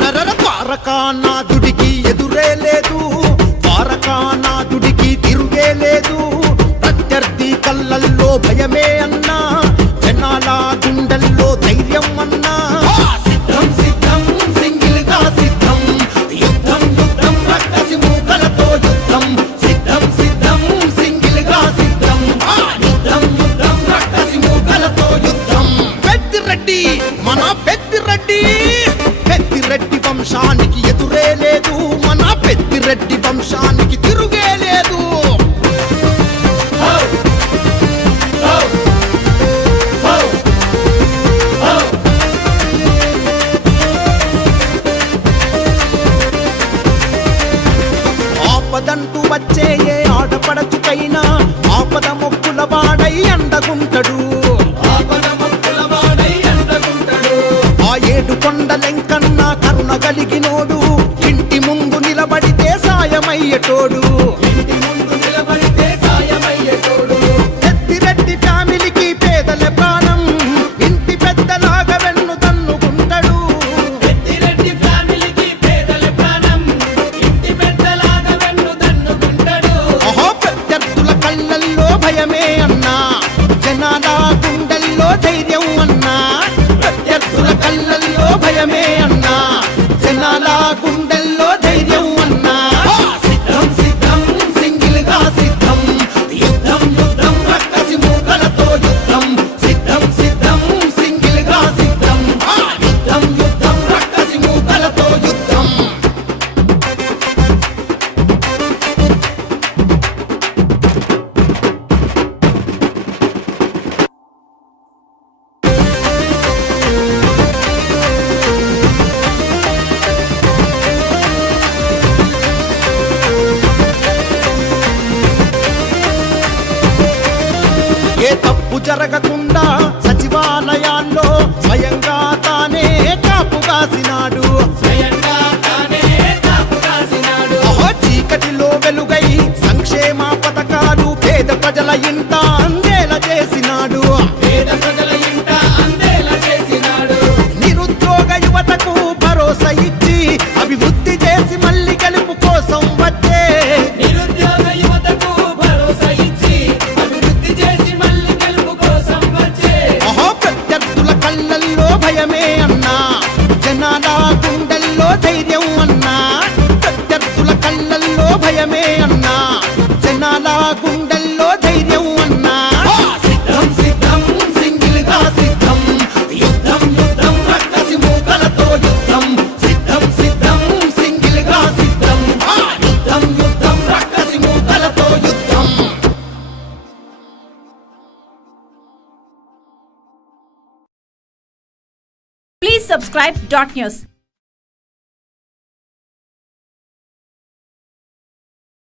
ద్వారకానాథుడికి ఎదురే లేదు. ద్వారకానాథుడికి తిరుగే లేదు. ప్రత్యర్థి కళ్ళల్లో భయమే అన్నా జనాల గుండెల్లో ధైర్యం అన్నా. సిద్ధం సిద్ధం సింగిల్గా సిద్ధం. యుద్ధం యుద్ధం రక్కసి మూకలతో యుద్ధం. సిద్ధం సిద్ధం సింగిల్గా సిద్ధం యుద్ధం యుద్ధం రక్కసి మూకలతో యుద్ధం. పెద్దిరెడ్డి వంశానికి తిరుగే లేదు. ఆపదంటూ వచ్చే ఏ ఆడపడచుకైనా ఆపద మొక్కుల వాడై అండగుంటడు ఆ ఏడు కొండలెంకన్న కరుణ కలిగినోడు. తోడు తప్పు జరగకుండా సచివాలయాల్లో స్వయంగా తానే కాపు కాసినాడు. చీకటిలో వెలుగై సంక్షేమ పథకాలు పేద ప్రజల ఇంట subscribe dot news.